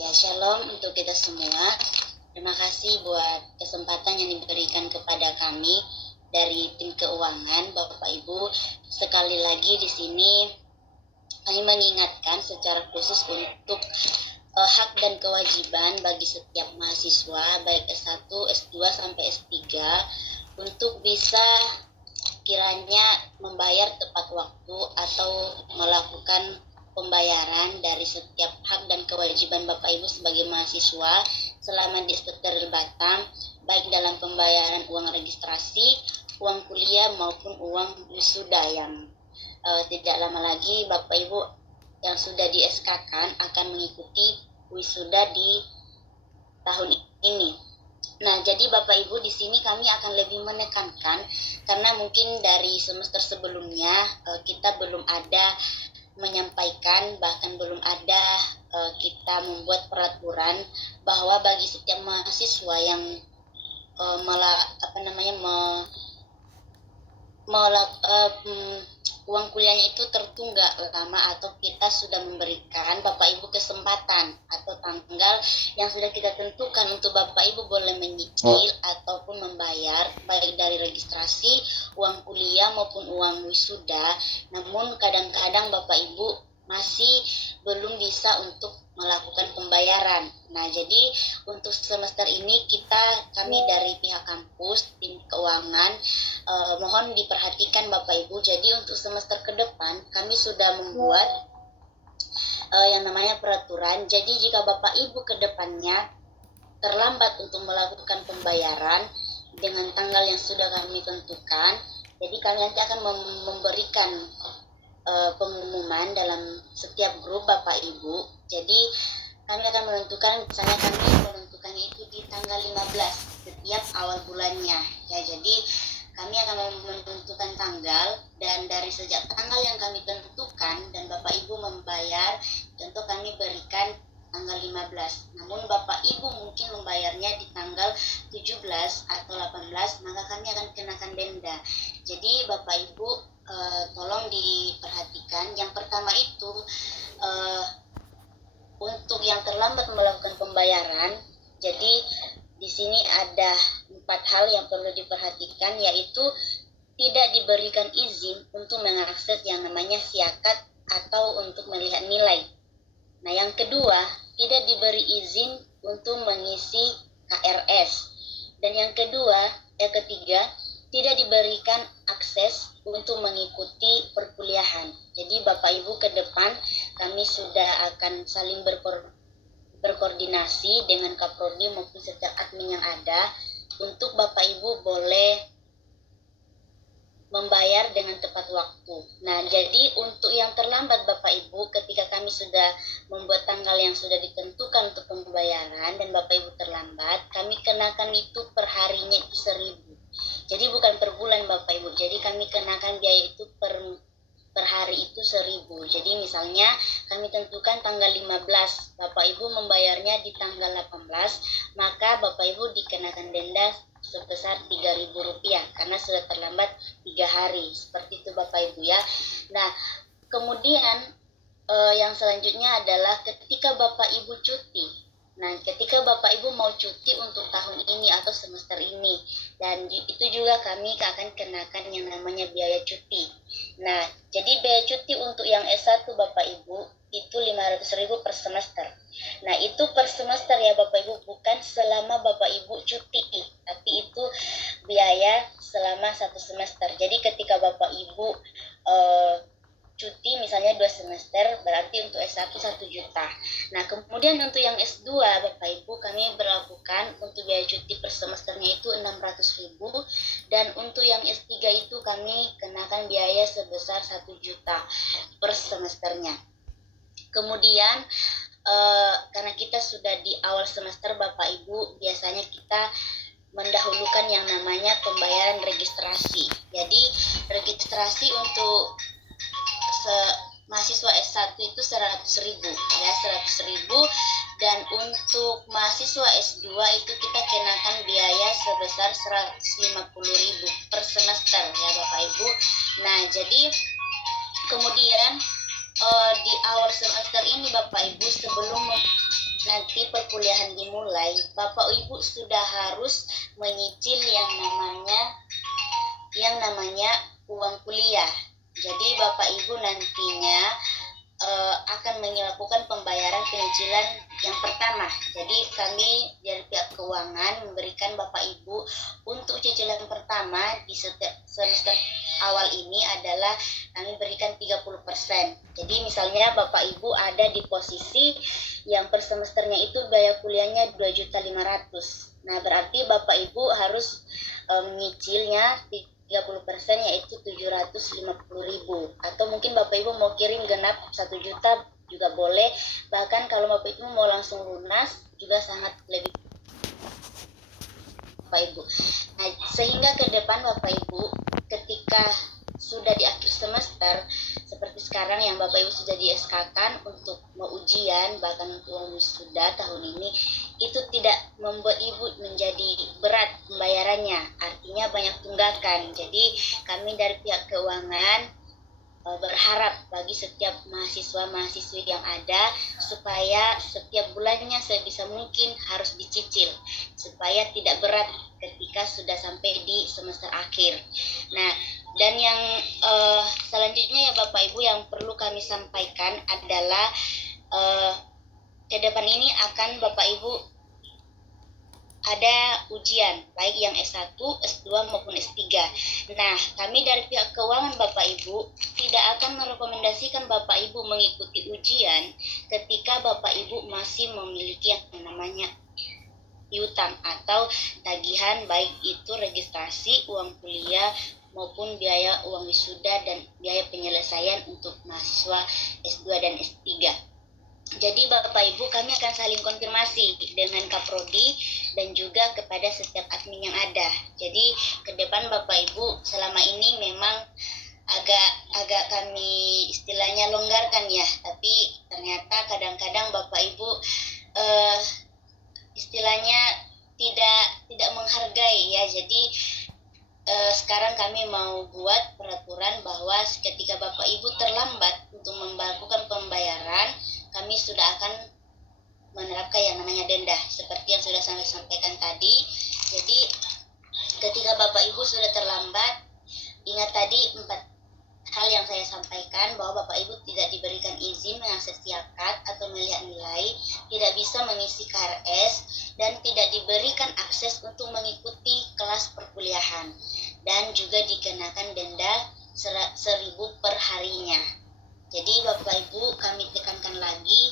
Ya, shalom untuk kita semua. Terima kasih buat kesempatan yang diberikan kepada kami dari tim keuangan, Bapak Ibu. Sekali lagi di sini kami mengingatkan secara khusus untuk hak dan kewajiban bagi setiap mahasiswa baik S1, S2 sampai S3 untuk bisa kiranya membayar tepat waktu atau melakukan pembayaran dari setiap hak dan kewajiban Bapak Ibu sebagai mahasiswa selama di Steril Batam, baik dalam pembayaran uang registrasi, uang kuliah maupun uang wisuda yang tidak lama lagi Bapak Ibu yang sudah di SK-kan akan mengikuti wisuda di tahun ini. Nah, jadi Bapak Ibu di sini kami akan lebih menekankan karena mungkin dari semester sebelumnya kita belum ada menyampaikan, bahkan belum ada kita membuat peraturan bahwa bagi setiap mahasiswa yang uang kuliahnya itu tertunggak lama atau kita sudah memberikan Bapak Ibu kesempatan atau tanggal yang sudah kita tentukan untuk Bapak Ibu boleh menyicil ataupun membayar baik dari registrasi, uang kuliah maupun uang wisuda. Namun kadang-kadang Bapak Ibu masih belum bisa untuk melakukan pembayaran. Nah, jadi untuk semester ini kami dari pihak kampus, tim keuangan, mohon diperhatikan Bapak Ibu. Jadi untuk semester ke depan kami sudah membuat yang namanya peraturan. Jadi jika Bapak Ibu ke depannya terlambat untuk melakukan pembayaran dengan tanggal yang sudah kami tentukan, jadi kami nanti akan memberikan pengumuman dalam setiap grup Bapak Ibu. Jadi kami akan menentukan, misalnya kami menentukannya itu di tanggal 15 setiap awal bulannya ya. Jadi kami akan menentukan tanggal, dan dari sejak tanggal yang kami tentukan dan Bapak Ibu membayar, contoh kami berikan tanggal 15, namun Bapak Ibu mungkin membayarnya di tanggal 17 atau 18, maka kami akan kenakan denda. Jadi Bapak Ibu tolong diperhatikan. Yang pertama itu untuk yang terlambat melakukan pembayaran, jadi di sini ada 4 hal yang perlu diperhatikan, yaitu tidak diberikan izin untuk mengakses yang namanya siakat atau untuk melihat nilai. Nah, yang kedua, tidak diberi izin untuk mengisi KRS. Dan yang ketiga, tidak diberikan akses untuk mengikuti perkuliahan. Jadi Bapak Ibu ke depan kami sudah akan saling berkoordinasi dengan Kaprodi maupun setiap admin yang ada untuk Bapak Ibu boleh membayar dengan tepat waktu. Nah, jadi untuk yang terlambat Bapak Ibu, ketika kami sudah membuat tanggal yang sudah ditentukan untuk pembayaran dan Bapak Ibu terlambat, kami kenakan itu per harinya itu 1.000. Jadi bukan per bulan Bapak Ibu. Jadi kami kenakan biaya itu per hari itu 1.000. Jadi misalnya kami tentukan tanggal 15, Bapak Ibu membayarnya di tanggal 18, maka Bapak Ibu dikenakan denda sebesar Rp3.000 karena sudah terlambat 3 hari. Seperti itu Bapak Ibu ya. Nah, kemudian yang selanjutnya adalah ketika Bapak Ibu cuti. Nah, ketika Bapak Ibu mau cuti untuk tahun ini atau semester ini, dan itu juga kami akan kenakan yang namanya biaya cuti. Nah, jadi biaya cuti untuk yang S1 Bapak Ibu itu 500.000 per semester. Nah, itu per semester ya Bapak Ibu, bukan selama Bapak Ibu cuti, tapi itu biaya selama 1 semester. Jadi ketika Bapak Ibu cuti misalnya 2 semester, berarti untuk S1 1 juta. Nah, kemudian untuk yang S2 Bapak Ibu kami berlakukan untuk biaya cuti per semesternya itu 600.000, dan untuk yang S3 itu kami kenakan biaya sebesar 1 juta per semesternya. Kemudian karena kita sudah di awal semester Bapak Ibu, biasanya kita mendahulukan yang namanya pembayaran registrasi. Jadi registrasi untuk mahasiswa S1 itu 100.000 ya, 100.000, dan untuk mahasiswa S2 itu kita kenakan biaya sebesar 150.000 per semester ya Bapak Ibu. Nah, jadi kemudian di awal semester ini Bapak Ibu, sebelum nanti perkuliahan dimulai, Bapak Ibu sudah harus menyicil yang namanya uang kuliah. Jadi Bapak Ibu nantinya akan melakukan pembayaran penyicilan yang pertama. Jadi kami dari pihak keuangan memberikan Bapak Ibu untuk cicilan pertama di setiap semester awal ini adalah kami berikan 30%. Jadi misalnya Bapak Ibu ada di posisi yang per semesternya itu biaya kuliahnya 2.500.000. Nah, berarti Bapak Ibu harus menyicilnya 30%, yaitu 750.000. Atau mungkin Bapak Ibu mau kirim genap 1 juta juga boleh. Bahkan kalau Bapak Ibu mau langsung lunas juga sangat lebih Bapak Ibu. Nah, sehingga ke depan Bapak Ibu ketika sudah di akhir semester seperti sekarang yang Bapak Ibu sudah di SK-kan untuk mau ujian, bahkan untuk wisuda tahun ini, itu tidak membuat Ibu menjadi berat pembayarannya, artinya banyak tunggakan. Jadi kami dari pihak keuangan berharap bagi setiap mahasiswa-mahasiswi yang ada supaya setiap bulannya sebisa mungkin harus dicicil supaya tidak berat ketika sudah sampai di semester akhir. Nah, dan yang selanjutnya ya Bapak Ibu yang perlu kami sampaikan adalah ke depan ini akan Bapak Ibu ada ujian, baik yang S1, S2 maupun S3. Nah, kami dari pihak keuangan Bapak Ibu tidak akan merekomendasikan Bapak Ibu mengikuti ujian ketika Bapak Ibu masih memiliki yang namanya piutang atau tagihan, baik itu registrasi, uang kuliah, maupun biaya uang wisuda dan biaya penyelesaian untuk mahasiswa S2 dan S3. Jadi Bapak Ibu kami akan saling konfirmasi dengan Kaprodi dan juga kepada setiap admin yang ada. Jadi ke depan Bapak Ibu selama ini memang agak kami istilahnya longgarkan ya, tapi ternyata kadang-kadang Bapak Ibu istilahnya tidak menghargai ya. Jadi sekarang kami mau buat peraturan bahwa ketika Bapak Ibu terlambat untuk melakukan pembayaran, kami sudah akan menerapkan yang namanya denda seperti yang sudah saya sampaikan tadi. Jadi ketika Bapak Ibu sudah terlambat, ingat tadi 4 hal yang saya sampaikan, bahwa Bapak Ibu tidak diberikan izin mengakses siakat atau melihat nilai, tidak bisa mengisi KRS, dan tidak diberikan akses untuk mengikuti kelas perkuliahan, dan juga dikenakan denda 1.000 per harinya. Jadi Bapak Ibu kami tekankan lagi